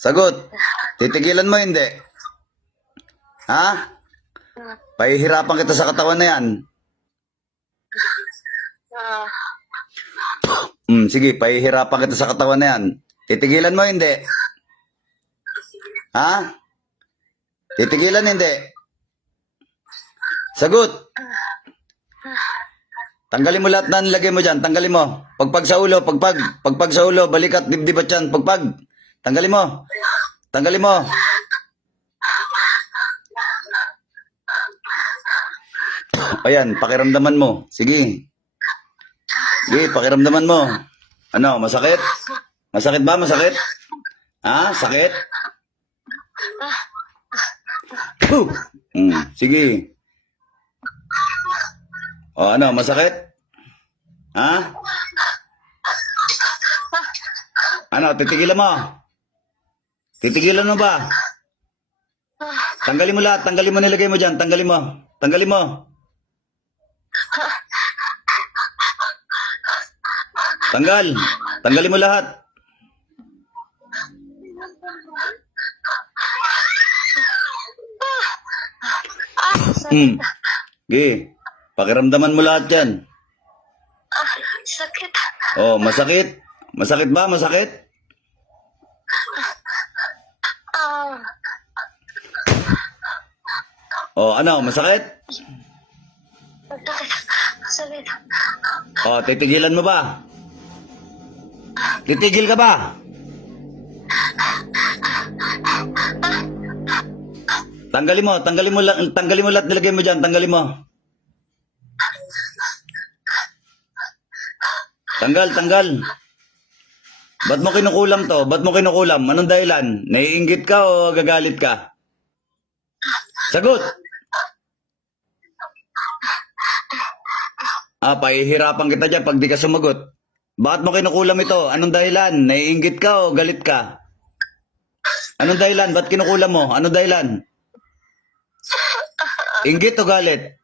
Sagot. Titigilan mo hindi? Ha? Pahihirapan kita sa katawan na yan. Sige, pahihirapan kita sa katawan na yan. Titigilan mo hindi? Ha? Titigilan hindi? Sagot. Tanggalin mo lahat na nilagay mo dyan. Tanggalin mo. Pagpag sa ulo, pagpag sa ulo, balikat, dibdib at yan. Pagpag. Tanggalin mo. Tanggalin mo. Ayan, pakiramdaman mo. Sige. Sige, pakiramdaman mo. Ano, masakit? Masakit ba? Masakit? Ha? Sakit? Sige. O ano, masakit? Ha? Ano, titigilan mo? Titigilan mo ba? Tanggalin mo lahat, tanggalin mo nilagay mo dyan, tanggalin mo. Tanggalin mo. Tanggal. Tanggalin mo lahat. Sige. Pakiramdaman mo lahat yan. Sakit. Oh, masakit. Masakit ba? Masakit? Oh, ano? Masakit? Sakit. Oh, titigilan mo ba? Titigil ka ba? Tanggalin mo lahat nilagay mo dyan, tanggalin mo. Tanggal. Ba't mo kinukulam to? Ba't mo kinukulam? Anong dahilan? Naiinggit ka o gagalit ka? Sagot! Pahihirapan kita dyan pag di ka sumagot. Bakit mo kinukulam ito? Anong dahilan? Naiinggit ka o galit ka? Anong dahilan? Ba't kinukulam mo? Anong dahilan? Inggit o galit?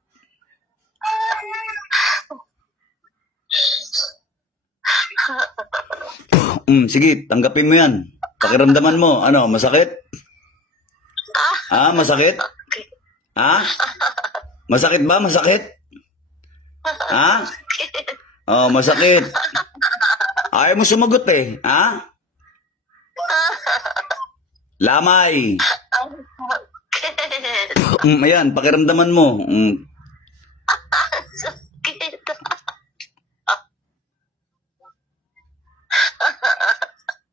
Sige, tanggapin mo yan. Pakiramdaman mo. Ano, masakit? Masakit? Masakit ba? Masakit? Oh, masakit. Ayaw mo sumagot eh. Lamay. Ayan, pakiramdaman mo. Sakit.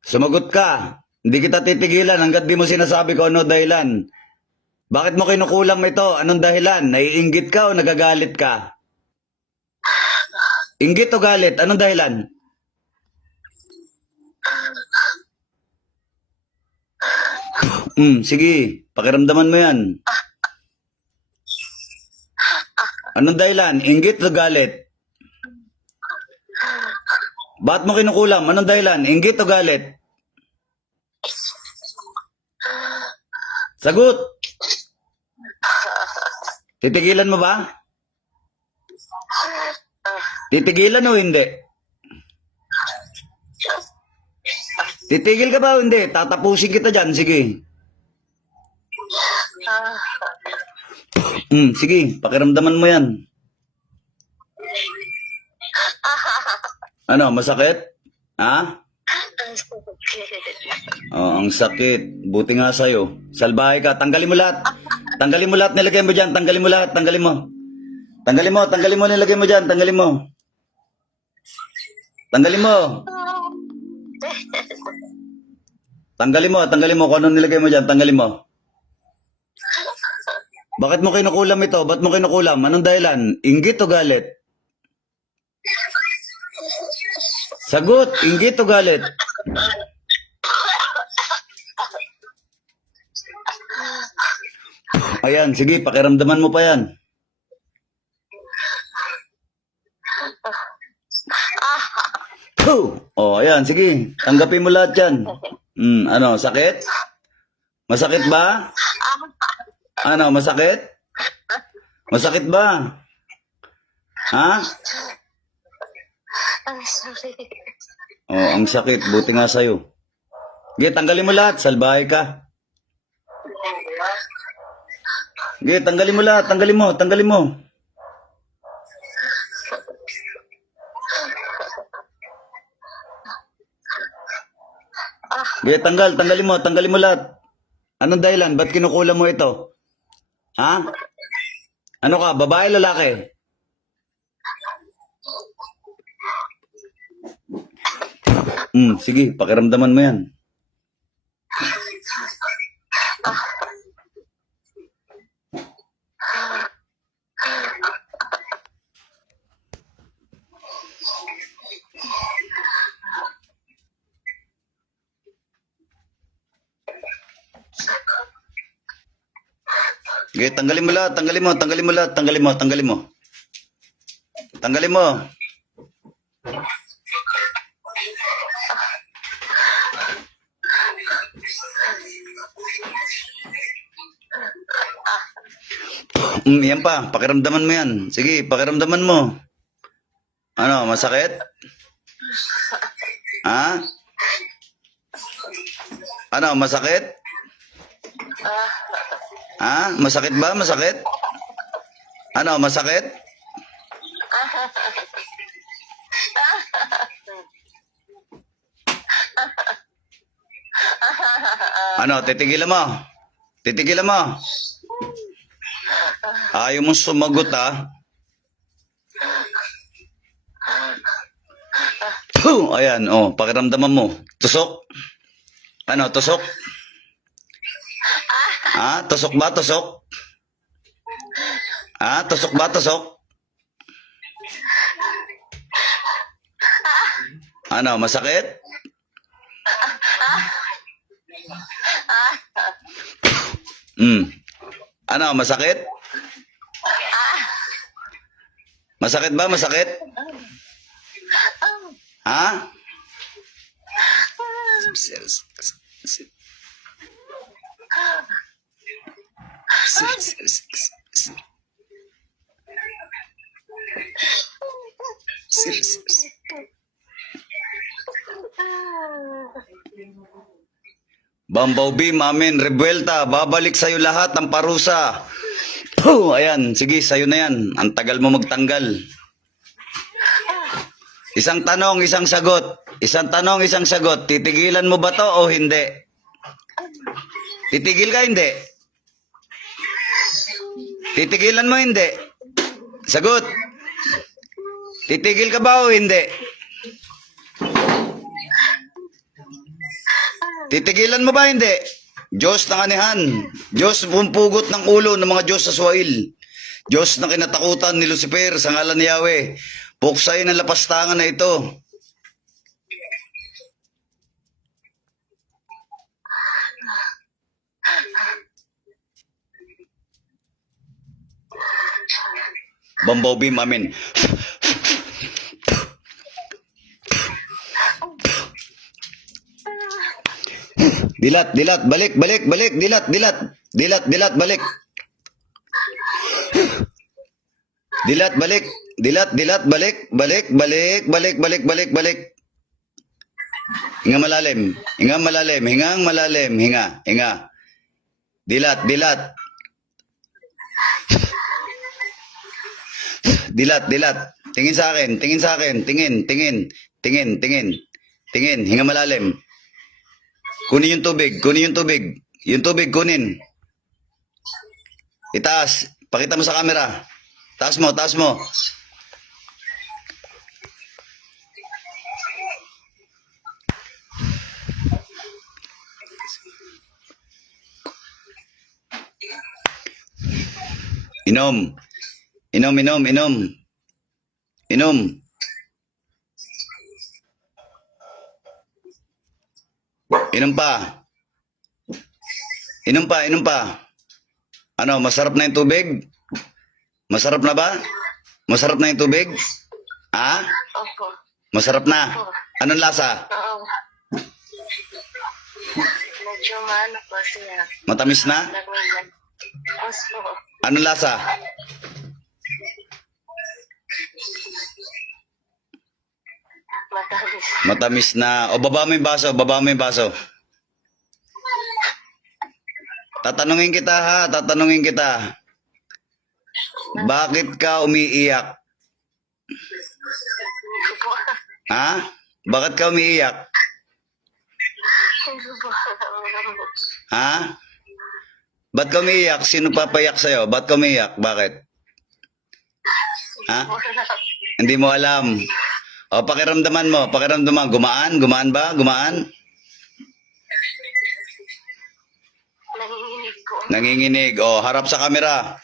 Sumagot ka. Hindi kita titigilan hanggat di mo sinasabi ko ano dahilan. Bakit mo kinukulam ito? Anong dahilan? Naiinggit ka o nagagalit ka? Inggit o galit? Anong dahilan? Sige, pakiramdaman mo yan. Anong dahilan? Inggit o galit? Bakit mo kinukulam? Anong dahilan? Inggit o galit? Sagot! Titigilan mo ba? Titigilan o hindi? Titigil ka ba o hindi? Tatapusin kita dyan, sige. Sige, pakiramdaman mo yan. Ano, masakit? Oh, ang sakit. Buti nga sa'yo. Salbahe ka. Tanggalin mo lahat. Tanggalin mo lahat nilagay mo dyan. Tanggalin mo lahat. Tanggalin mo. Tanggalin mo nilagay mo dyan. Tanggalin mo. Tanggalin mo. Tanggalin mo kung ano nilagay mo dyan. Tanggalin mo. Bakit mo kinukulam ito? Ba't mo kinukulam? Anong dahilan? Inggit o galit? Sagot! Inggit o galit? Ayan, sige, pakiramdaman mo pa yan. Oh, ayan, sige. Tanggapin mo lahat yan. Ano, sakit? Masakit ba? Ano, masakit? Masakit ba? Ha? Ang sakit. Oh, ang sakit. Buti nga sa'yo. Sige, tanggalin mo lahat. Salbahe ka. Sige, tanggalin mo lahat. Tanggalin mo. Tanggalin mo. Sige, tanggal. Tanggalin mo. Tanggalin mo lahat. Anong dahilan? Ba't kinukulam mo ito? Ha? Ano ka? Babae, lalaki? Sige, pakiramdaman mo yan. Sige, tanggalin mo lahat, tanggalin mo, tanggalin mo lahat, tanggalin mo, tanggalin mo. Tanggalin mo. Yan pa, pakiramdaman mo yan. Sige, pakiramdaman mo. Ano, masakit? Ha? Ano, masakit? Ha? Masakit ba? Masakit? Ano, masakit? Ano, titigilan mo? Titigilan mo? Ayaw mong sumagot, ha? Ayan, oh, pakiramdaman mo. Tusok? Ano, tusok? Ha? Tusok ba? Tusok? Ha? Tusok ba? Tusok? Ano, masakit? Ano, masakit? Masakit ba? Masakit? Ha? Bumblebee, Mamin, Revuelta, babalik sa'yo lahat ng parusa. Ayan, sige, sa'yo na yan. Ang tagal mo magtanggal. Isang tanong, isang sagot. Isang tanong, isang sagot. Titigilan mo ba to o hindi? Titigil ka, hindi? Titigilan mo, hindi? Sagot. Titigil ka ba o hindi? Titigilan mo ba hindi? Diyos ng anihan. Diyos pumpugot ng ulo ng mga Diyos sa Suwail. Diyos na kinatakutan ni Lucifer sa ngalan ni Yahweh. Puksay ng lapastangan na ito. Bumblebee, Mamin. Dilat, dilat, balik, balik, balik, dilat, dilat. Dilat, dilat, balik. Dilat, balik. Dilat, dilat, balik, balik, balik, balik, balik, balik, balik. Hinga malalim. Hinga malalim. Hingang malalim. Hinga. Hinga. Dilat, dilat. Dilat, dilat. Tingin sa akin. Tingin sa akin. Tingin, tingin. Tingin, tingin. Tingin. Hinga malalim. Kunin yung tubig. Kunin yung tubig. Yung tubig, kunin. Itaas. Pakita mo sa camera. Taas mo, taas mo. Inom. Inom, inom, inom. Inom. Inom pa. Inom pa, inom pa. Ano, masarap na yung tubig? Masarap na ba? Masarap na yung tubig? Ha? Opo. Masarap na? Opo. Anong lasa? Oo. Medyo maano po siya. Matamis na? Nagmilan. Opo. Anong lasa? Matamis. Matamis na. O, baba mo yung baso, baba mo yung baso. Tatanungin kita ha, tatanungin kita. Bakit ka umiiyak? Hindi ko po. Ha? Bakit ka umiiyak? Hindi ko po alam. Ha? Ba't ka umiiyak? Sino papayak sa'yo? Ba't ka umiiyak? Bakit? Ha? Hindi mo alam. O, pakiramdaman mo. Pakiramdaman. Gumaan? Gumaan ba? Gumaan? Nanginginig po. Nanginginig. O, harap sa kamera.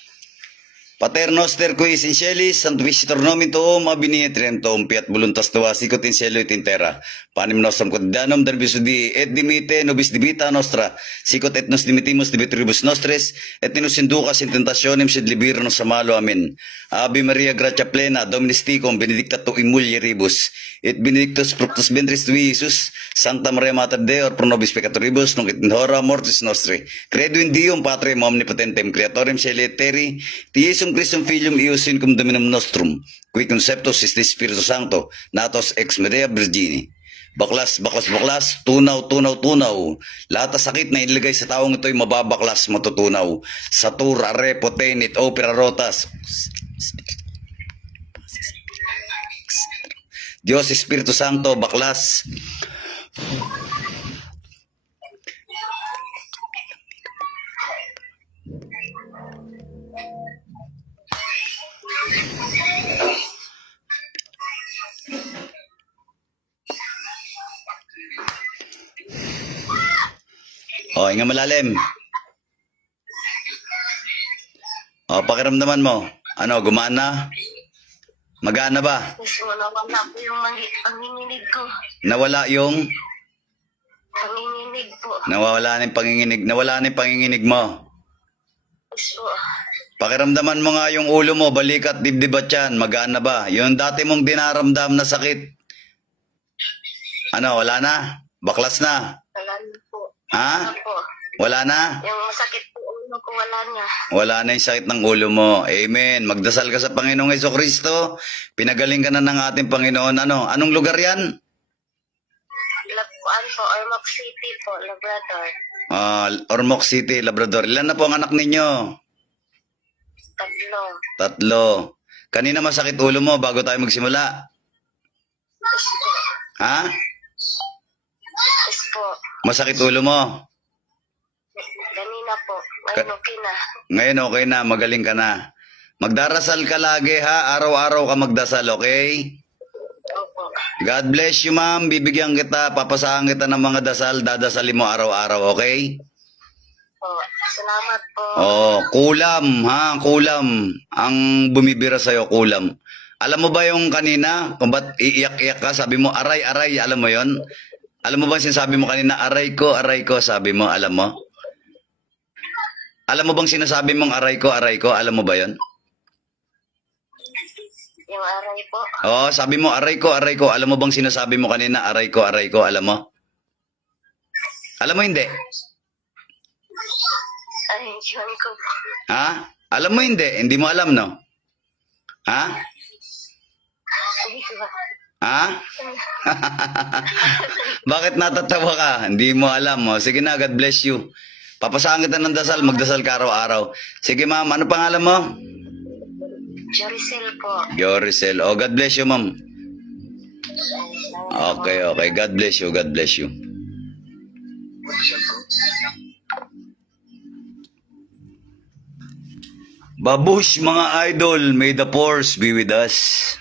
Pater noster qui essentialis sanctificator nomen tuum abini trientum piat voluntas tua sicut in cielo et in terra panem nostrum quotidianum darbis di et dimite nobis dibita nostra sicut et nos dimitimus dibitribus nostres et nos inducas in tentationem sed libera nos sa malo. Amen. Ave Maria gratia plena Dominus tecum benedicta tu in mulieribus et benedictus fructus ventris tui Iesus. Santa Maria Mater Dei or pro nobis peccatoribus nunc et in hora mortis nostri. Credo in Deum Patrem omnipotentem creatorem caeli et terri et Iesum Christum Filium eius in cum Dominum nostrum qui conceptus est Spiritus Sancto natos ex Maria Virgini. Baklas, baklas, baklas, tunaw, tunaw, tunaw. Lahat ng sakit na ilagay sa taong ito'y mababaklas, matutunaw. Satur, are, potenit, opera, rotas. Diyos, Espiritu Santo, baklas. O, hinga malalim. O, pakiramdaman mo. Ano, gumaan na? Magaan na ba? Gusto mo nawala po yung panginginig ko. Nawala yung... Panginginig po. Nawala na yung panginginig. Nawala na yung panginginig mo. Gusto. Pakiramdaman mo nga yung ulo mo, balikat, dibdib at yan. Magaan na ba? Yung dati mong dinaramdam na sakit. Ano, wala na? Baklas na? Wala na po. Ha? Wala po. Wala na? Yung masakit po ulo ko, wala niya. Wala na yung sakit ng ulo mo. Amen. Magdasal ka sa Panginoong Hesukristo. Pinagaling ka na ng ating Panginoon. Ano? Anong lugar yan? Lapuan po, Ormoc City po, Labrador. Ormoc City, Labrador. Ilan na po ang anak ninyo? 3. 3. Kanina masakit ulo mo bago tayo magsimula. Yes po. Ha? Yes po. Masakit ulo mo? Kanina po. Ngayon okay na. Ngayon okay na, magaling ka na. Magdarasal ka lagi ha, araw-araw ka magdasal, okay? Opo. God bless you ma'am, bibigyan kita, papasahan kita ng mga dasal, dadasalin mo araw-araw, okay? Po. Salamat po. Oh, kulam ha, kulam. Ang bumibira sa'yo, kulam. Alam mo ba yung kanina, kung ba't iiyak-iyak ka, sabi mo, aray, aray, alam mo yon? Alam mo ba sinasabi mo kanina, aray ko, sabi mo, alam mo? Alam mo bang sinasabi mong aray ko, alam mo ba yon? Yung aray po. Oo, sabi mo, aray ko, alam mo bang sinasabi mo kanina, aray ko, alam mo? Alam mo hindi? Ay, yun ko po. Ha? Alam mo hindi mo alam, no? Ha? Hindi ko ba? Ha? Bakit natatawa ka? Hindi mo alam mo. Sige na, God bless you. Papasahan kita ng dasal, magdasal ka araw-araw. Sige ma'am, ano pangalan mo? Joricel po. Yoricel. Oh, God bless you ma'am. Okay. God bless you, God bless you. Babush mga idol, may the force be with us.